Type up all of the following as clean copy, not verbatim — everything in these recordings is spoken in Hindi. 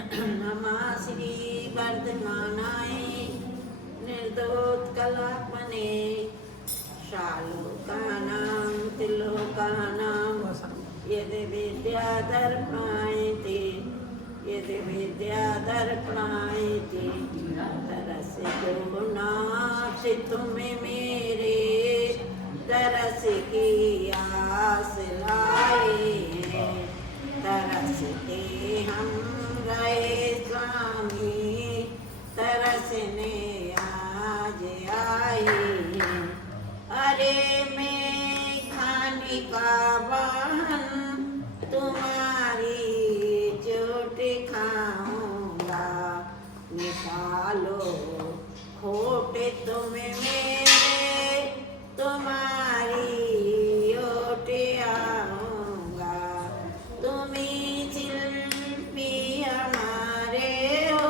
नमः श्री वर्धमानाय निर्दोत्कलात्मने शालोकानां त्रिलोकानां यदि विद्यादर्पणायते तरस को नाथ तुम्हें मेरे तरस की आस लाए हैं। तरस के हम गए स्वामी तरसने आज आए हैं। अरे मैं खाने का वाहन तुम्हारी चोट खाऊंगा। निकालो खोटे तुम्हें मेरे तुम्हारी ओट आऊंगा। तुम्ही शिल्पी हमारे हो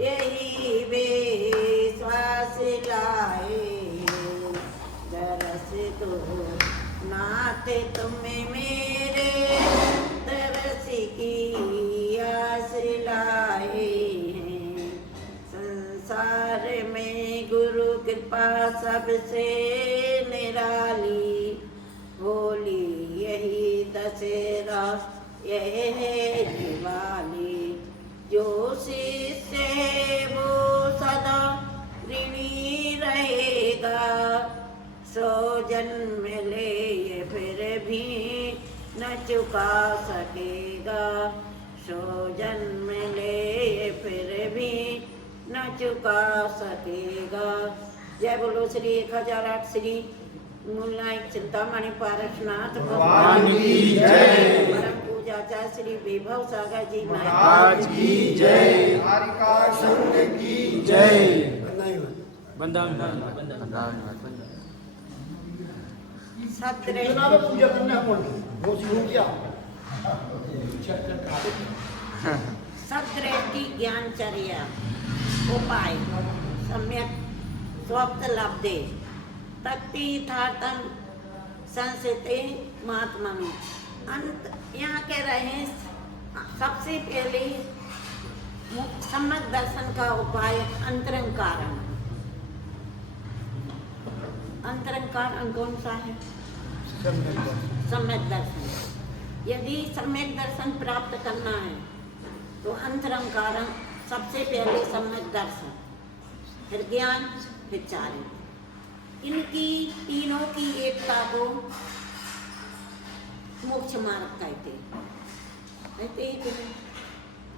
यही विश्वास लाए। दरस दो नाथ तुम्हें मेरे तरस की आस लाए हैं। संसार में गुरु कृपा सबसे निराली होली यही दशहरा यह है दिवाली। जो शिष्य है वो सदा ऋणी रहेगा। 100 जन्म ले ये फिर भी न चुका सकेगा। 100 जन्म ले ये फिर भी न चुका सकेगा। जय बोलो श्री 1008 श्री मूलनायक चिंतामणि पारसनाथ भगवान की जय। परम पूजा श्री विभव सागर जी महाराज की जय। द्वारिका संघ की जय। पूजा करना सदृष्टि ज्ञानचर्या उपाय सम्यक स्वप्त लब्धे तक्ति यथार्थम संस्कृति महात्मा में। अंत यहाँ कह रहे हैं सबसे पहले सम्यक दर्शन का उपाय अंतरंग कारण। अंतरंग कारण कौन सा है? सम्यक दर्शन। यदि सम्यक दर्शन प्राप्त करना है तो अंतरंग कारण सबसे पहले सम्यक दर्शन, फिर ज्ञान, फिर चारित्र। इनकी तीनों की एकता को मोक्ष मार्ग कहते हैं।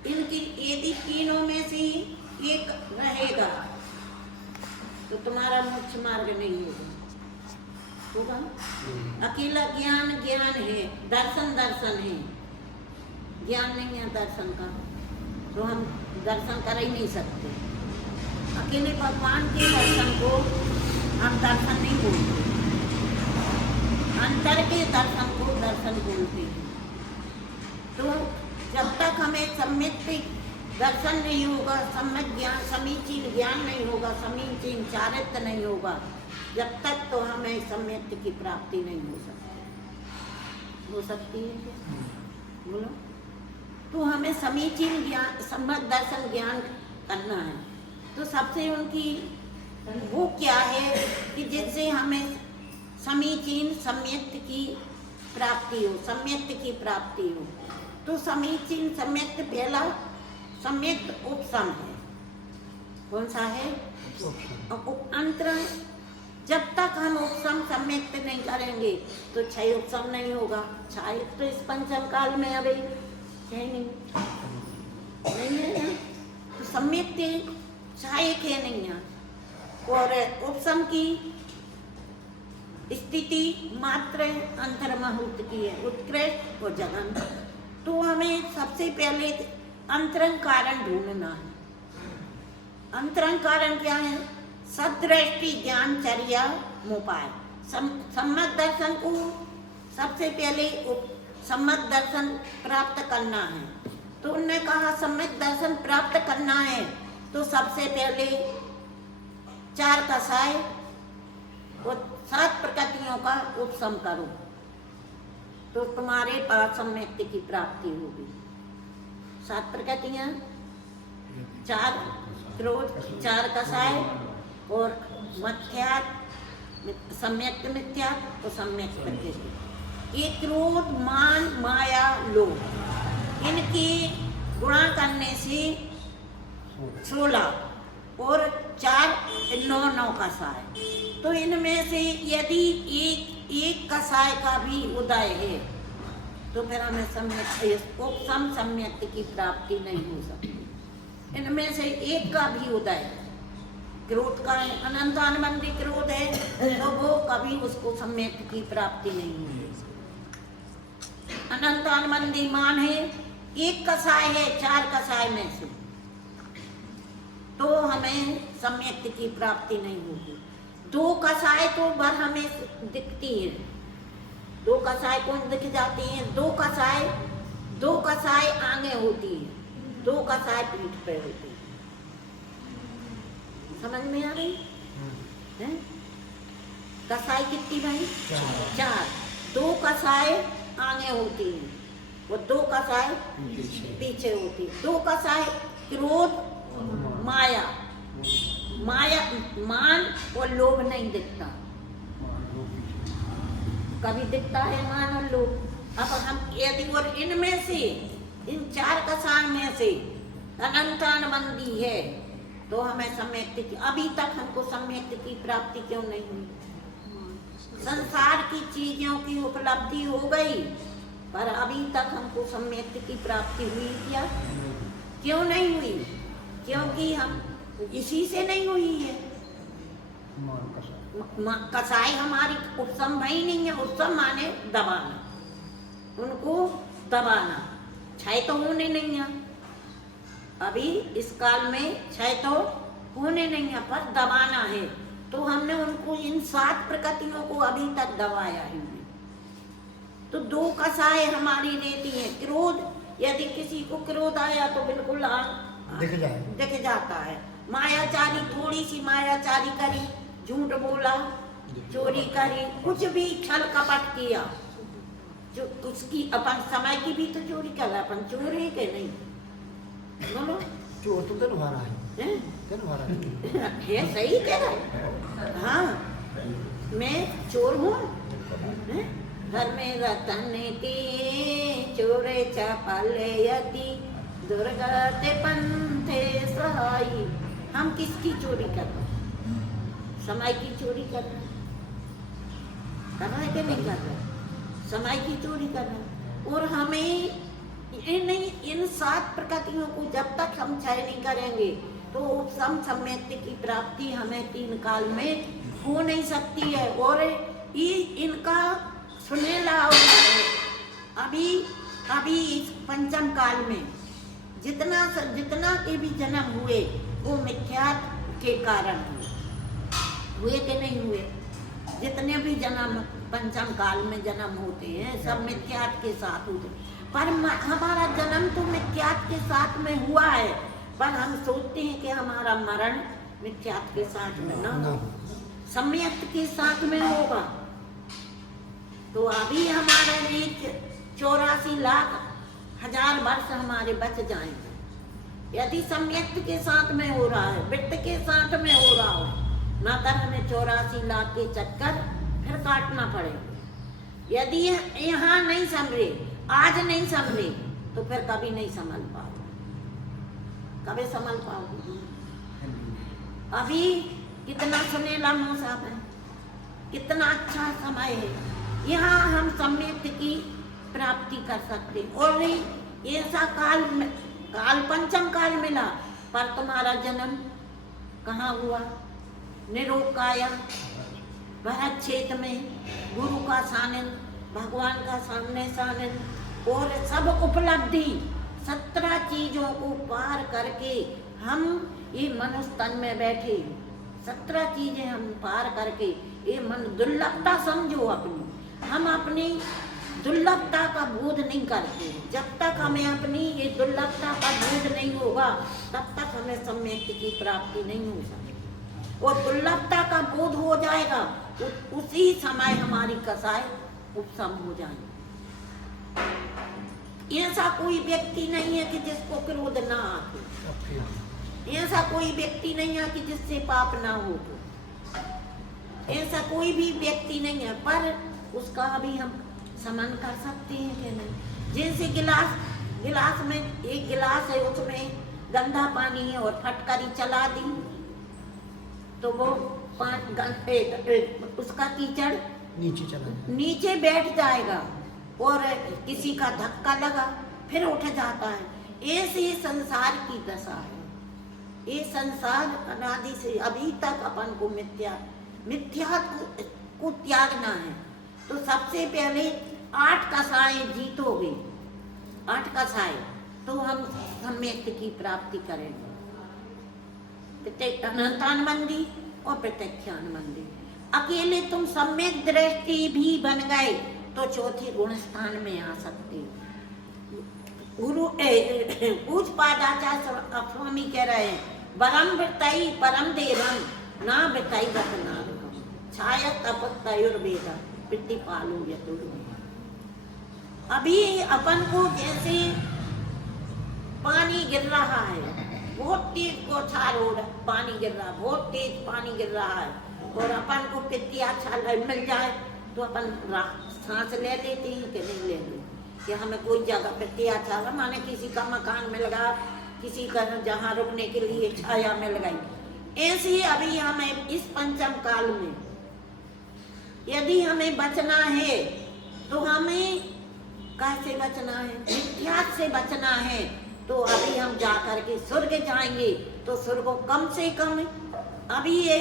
इनकी यदि तीनों में से एक रहेगा तो तुम्हारा मोक्ष मार्ग नहीं होगा। अकेला ज्ञान ज्ञान है, दर्शन दर्शन है, ज्ञान नहीं है दर्शन का, तो हम दर्शन कर ही नहीं सकते। अकेले भगवान के दर्शन को हम दर्शन नहीं बोलते, अंतर के दर्शन को दर्शन बोलते हैं। तो जब तक हमें सम्यक दर्शन नहीं होगा, सम्यक ज्ञान, समीचीन ज्ञान नहीं होगा, समीचीन चारित्र नहीं होगा, जब तक तो हमें सम्यक की प्राप्ति नहीं हो सकती है। बोलो, तो हमें समीचीन ज्ञान, सम्यक दर्शन ज्ञान करना है। तो सबसे उनकी वो क्या है कि जिससे हमें समीचीन सम्यक की प्राप्ति हो, सम्यक की प्राप्ति हो। तो समीचीन सम्यक पहला सम्यक उपशम है। कौन सा है? अंतरंग। जब तक हम उपशम सम्यक नहीं करेंगे तो क्षय उपशम नहीं होगा। क्षय तो इस पंचम काल में अभी है नहीं है। तो सम्यक सहायक है नहीं है। और उपशम की स्थिति मात्र अंतर्मुहूर्त की है, उत्कृष्ट और जगन। तो हमें सबसे पहले अंतरंग कारण ढूंढना है। अंतरंग कारण क्या है? सदृष्टि ज्ञानचर्या उपाय। सम्यक दर्शन को सबसे पहले सम्यक दर्शन प्राप्त करना है। तो उन्होंने कहा सम्यक दर्शन प्राप्त करना है तो सबसे पहले 4 कषाय और 7 प्रकृतियों का उपशम करो तो तुम्हारे पास सम्यक की प्राप्ति होगी। 7 प्रकृतियां, 4 क्रोध, 4 कसाय और मिथ्यात्व, सम्यक मिथ्यात्व और सम्यक प्रकृति। ये क्रोध, मान, माया, लोभ, इनकी गुणा करने से 16 और 4 9 कसाय। तो इनमें से यदि एक कसाय का भी उदय है तो फिर हमें सम्यक उपसम सम्यक की प्राप्ति नहीं हो सकती। इनमें से एक का भी उदय, क्रोध का अनंत अनुबंधी क्रोध है तो वो कभी उसको सम्यक की प्राप्ति नहीं होगी। अनंत अनुबंधी मान है, एक कसाय है 4 कसाय में से, तो हमें सम्यक की प्राप्ति नहीं होगी। 2 कसाय तो भर हमें दिखती है, 2 कसाय कौन दिख जाती हैं? 2 कसाय आगे होती है, 2 कसाय पीठ पे होती है। समझ में आ रही है? कसाय कितनी भाई? 4। 2 कसाय आगे होती है और 2 कसाय पीछे होती है। 2 कसाय क्रोध, माया, मान और लोभ नहीं दिखता, कभी दिखता है मान और लोभ। अब हम यदि और इनमें से इन 4 कसाय में से अनंत अनुबंधी है तो हमें सम्यक की, अभी तक हमको सम्यक की प्राप्ति क्यों नहीं हुई? संसार की चीजों की उपलब्धि हो गई पर अभी तक हमको सम्यक की प्राप्ति हुई क्या? क्यों नहीं हुई? क्योंकि हम इसी से नहीं हुई है। कसाई हमारी उपसम ही नहीं है। उपसम माने दबाना, उनको दबाना, क्षय तो होने नहीं है अभी इस काल में, क्षय तो होने नहीं है पर दबाना है। तो हमने उनको इन 7 प्रकृतियों को अभी तक दबाया ही नहीं। तो 2 कसाय हमारी रहती है। क्रोध, यदि किसी को क्रोध आया तो बिल्कुल दिख जाता है। मायाचारी, थोड़ी सी मायाचारी करी, झूठ बोला, चोरी करी, कुछ भी छल कपट किया, जो उसकी अपन समय की भी तो चोरी कर, अपन चोर है कि नहीं? बोलो, चोर तो तेरे भरा है, तेरे भरा है, सही कह रहा है। हाँ, मैं चोर हूँ। घर में रतन के चोरे चपले यदि दुर्गते पंथे सहाई। हम किसकी चोरी कर रहे हैं? समय की चोरी कर रहे हैं, कर रहे कि नहीं कर रहे? समय की चोरी कर रहे हैं। और हमें इन 7 प्रकृतियों को जब तक हम क्षय नहीं करेंगे तो उपसम सम्यक की प्राप्ति हमें 3 काल में हो नहीं सकती है। और ये इनका सुनेला अभी इस पंचम काल में जितना के भी जन्म हुए वो मिथ्यात्व के कारण हुए कि नहीं हुए? जितने भी जन्म पंचम काल में जन्म होते हैं सब मिथ्यात्व के साथ होते हैं। पर हमारा जन्म तो मिथ्यात्व के साथ में हुआ है, पर हम सोचते हैं कि हमारा मरण मिथ्यात्व के साथ में ना हो, सम्यक के साथ में होगा। तो अभी हमारे लिए 84 लाख हजार वर्ष हमारे बच जाएंगे यदि सम्यक के साथ में हो रहा है, वित्त के साथ में हो रहा हो, ना कर हमें 84 लाख के चक्कर फिर काटना पड़ेगा। यदि यहाँ नहीं संभले, आज नहीं संभले तो फिर कभी नहीं संभल पाओगे, कभी संभल पाओगे? अभी कितना सुनेला मौसम है, कितना अच्छा समय है, यहाँ हम सम्यक की प्राप्ति कर सकते। और ऐसा काल पंचम काल मिला पर तुम्हारा जन्म कहाँ हुआ? निरोकाया, भरत क्षेत्र में, गुरु का सानिध्य, भगवान का सामने सानिध्य और सब उपलब्धि 17 चीजों को पार करके हम ये मनुष्य तन में बैठे, 17 चीजें हम पार करके ये मन दुर्लभता समझो अपनी। हम अपनी दुर्लभता का बोध नहीं करते। जब तक हमें अपनी ये दुर्लभता का बोध नहीं होगा तब तक हमें सम्यक की प्राप्ति नहीं हो सकती। और दुर्लभता का बोध हो जाएगा उसी समय हमारी कसाय उपशम हो जाएगी। ऐसा कोई व्यक्ति नहीं है कि जिसको क्रोध ना आए, ऐसा कोई व्यक्ति नहीं है कि जिससे पाप ना हो, तो ऐसा कोई भी व्यक्ति नहीं है, पर उसका भी हम समन कर सकते हैं कि नहीं। जैसे गिलास में एक गिलास है, उसमें गंदा पानी है और फटकरी चला दी तो वो उसका कीचड़ नीचे बैठ जाएगा और किसी का धक्का लगा फिर उठ जाता है। ऐसे संसार की दशा है। ये संसार अनादि से अभी तक अपन को मिथ्या को त्यागना है। तो सबसे पहले 8 कसाएं जीतोगे, 8 कसाएं, तो हम सम्यक की प्राप्ति करेंगे। अनंतानुबंधी और प्रत्यक्षानुबंधी। अकेले तुम सम्यक दृष्टि भी बन गए तो चौथे गुण स्थान में आ सकते हो। गुरु पूज पादाचार्य स्वामी कह रहे हैं, वरम वृताई परम देवम ना वृताई रत्नारकम छायत अपत्तयुर्वेदा प्रतिपालो यतुर्वेद। अभी अपन को जैसे पानी गिर रहा है, बहुत तेज बौछार हो रहा है, पानी गिर रहा है, बहुत तेज पानी गिर रहा है, और अपन को पित्तिया छाल मिल जाए तो अपन सांस ले लेते हैं कि नहीं ले लेते, कि हमें कोई जगह पित्तिया छाल, माने किसी का मकान मिल गया, किसी का जहाँ रुकने के लिए छाया मिल गई। ऐसे ही अभी हमें इस पंचम काल में यदि हमें बचना है तो हमें कैसे बचना है? मिथ्या से बचना है। तो अभी हम जाकर के स्वर्ग जाएंगे तो स्वर्ग कम से कम अभी ये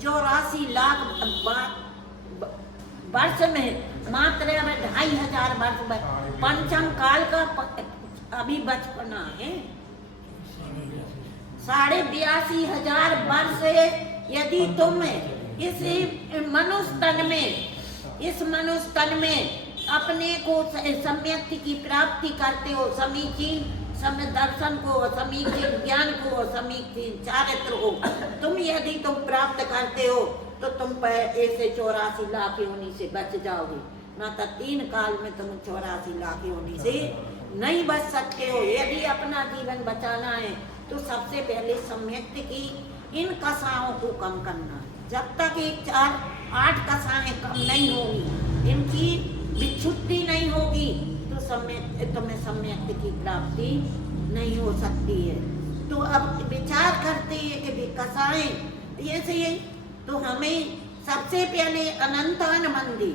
84 लाख वर्ष में मात्र 2500 वर्ष में पंचम काल का अभी बचपना है। 82,500 वर्ष यदि तुम इस मनुष्य तन में अपने को सम्यक की प्राप्ति करते हो, समीचीन समय दर्शन को, समीचीन ज्ञान को, समीचीन चारित्र को तुम यदि तुम प्राप्त करते हो तो तुम ऐसे 84 लाख योनि से बच जाओगे। ना तो 3 काल में तुम 84 लाख योनि से नहीं बच सकते हो। यदि अपना जीवन बचाना है तो सबसे पहले सम्यक की इन कसाओं को कम करना है। जब तक 8 कसाएं कम नहीं होगी, इनकी विच्छुद्धि नहीं होगी तो तुम्हें सम्यक की प्राप्ति नहीं हो सकती है। तो अब विचार करते हैं कि कसाएं ऐसे, तो हमें सबसे पहले अनंतानुबंधी,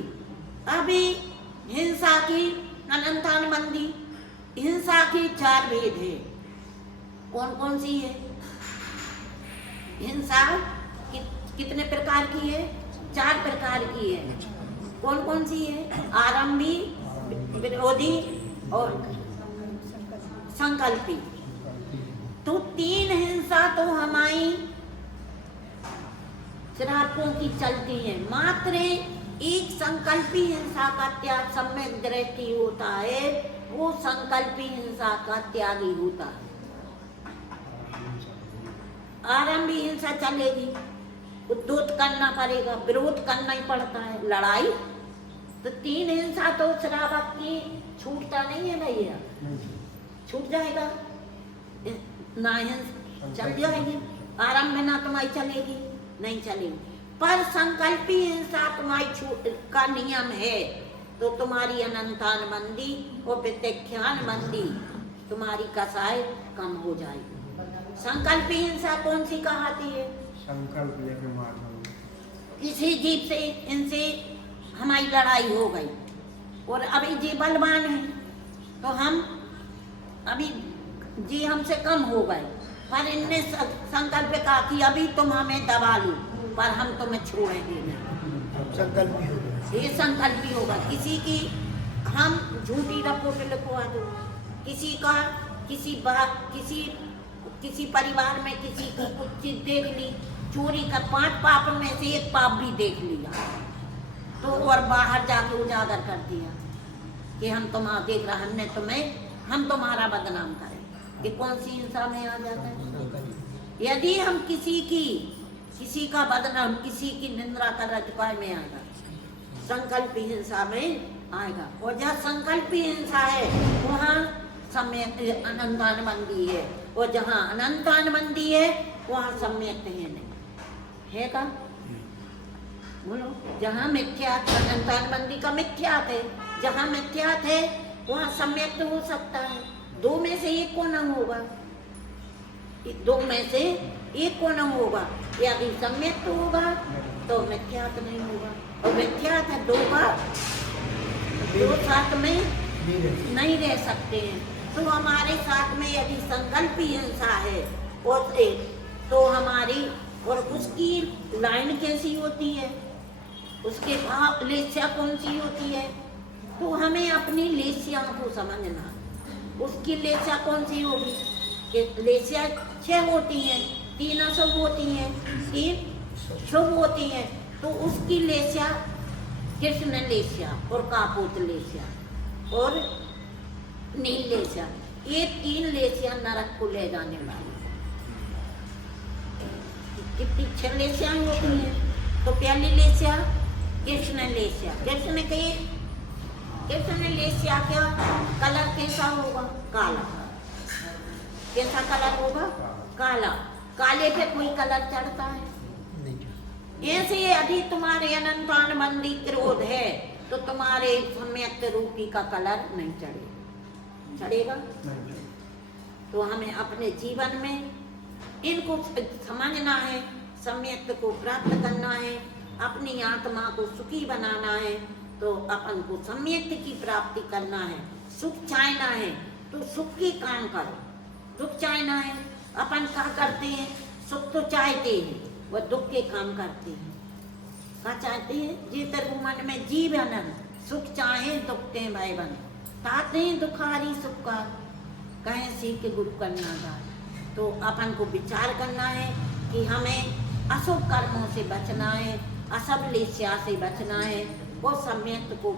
अभी हिंसा की अनंतानुबंधी, हिंसा की 4 भेद है। कौन कौन सी है हिंसा? कितने प्रकार की है? 4 प्रकार की है। कौन कौन सी है? आरंभी, विरोधी और संकल्पी। तो 3 हिंसा तो हमारी श्रापों की चलती है। मात्र एक संकल्पी हिंसा का त्याग सम्यक दृष्टि होता है, वो संकल्पी हिंसा का त्याग ही होता है। आरंभी हिंसा चलेगी, उद्योत करना पड़ेगा, विरोध करना ही पड़ता है, लड़ाई। तो 3 हिंसा तो श्रावक की छूटता नहीं है भैया, छूट जाएगा ना, हिंसा चल जाएगी। आरंभ में ना तुम्हारी चलेगी, नहीं चलेगी। पर संकल्पी हिंसा तुम्हारी का नियम है तो तुम्हारी अनंतानुबंधी और प्रत्यक्षानुबंधी तुम्हारी कसाई कम हो जाएगी। संकल्पी हिंसा कौन सी कहती है? संकल्प लेके मारना। किसी जीव से इनसे हमारी लड़ाई हो गई और अभी जी बलवान है तो हम अभी जी हमसे कम हो गए, पर इनने संकल्प कहा कि अभी तुम हमें दबा लो पर हम तुम्हें छोड़ेंगे नहीं। संकल्पी होगा, ये संकल्पी होगा। किसी की हम झूठी रिपोर्ट लिखवा दो, किसी का किसी परिवार में किसी की कुछ चीज देख ली, चोरी का 5 पाप में से 1 पाप भी देख लिया तो और बाहर जाके उजागर कर दिया कि हम तुम्हारा देख रहे, हमने हम तुम्हारा बदनाम करें। ये कौन सी हिंसा में आ जाता है? यदि हम किसी का बदनाम, किसी की निंदा कर रहे में आ जाता, संकल्प हिंसा में आएगा। और जहाँ संकल्पी हिंसा है वहाँ सम्यक अनंतानुबंधी है, और जहाँ अनंतानुबंधी है वहाँ सम्यक है नहीं, है का? बोलो। जहाँ मिथ्यात, अनंतानुबंधी का मिथ्यात है, जहाँ मिथ्यात है वहाँ सम्यक तो हो सकता है। दो में से एक को न होगा, दो में से एक को न होगा। यदि सम्यक तो होगा तो मिथ्यात नहीं होगा, और मिथ्यात है दो बार, दो साथ में नहीं रह सकते हैं। तो हमारे साथ में यदि संकल्पी हिंसा है और तो हमारी, और उसकी लाइन कैसी होती है, उसके भाव लेस्या कौन सी होती है, तो हमें अपनी लेस्या को समझना। उसकी लेस्या कौन सी होगी कि लेस्या 6 होती हैं, 3 अशुभ होती हैं, 3 शुभ होती हैं। तो उसकी लेस्या कृष्ण लेस्या और कापोत लेस्या और नील लेस्या, ये 3 लेस्या नरक को ले जाने वाली। कितनी 6 लेस्याएं होती हैं। तो पहली लेस्या कृष्ण लेस्या, कृष्ण लेस्या का कलर कैसा होगा? काला। कैसा कलर होगा? काला। काले पे कोई कलर चढ़ता है? ऐसे यदि तुम्हारे अनंतानुबंधी क्रोध है तो तुम्हारे सम्यक रूपी का कलर नहीं चढ़ेगा, चढ़ेगा? तो हमें अपने जीवन में इनको समझना है, सम्यक को प्राप्त करना है, अपनी आत्मा को सुखी बनाना है। तो अपन को सम्यक की प्राप्ति करना है। सुख चाहना है तो सुख के काम करो। दुख चाहना है, अपन क्या करते हैं? सुख तो चाहते हैं, वह दुख के काम करते हैं। क्या चाहते हैं? जी तरु मन में जीवन सुख चाहे दुख के भय बन, ताते दुखारी सुख का कहें सीख गुरु करना था। तो अपन को विचार करना है कि हमें अशुभ कर्मों से बचना है, असब लेस्या से बचना है, और सम्यक को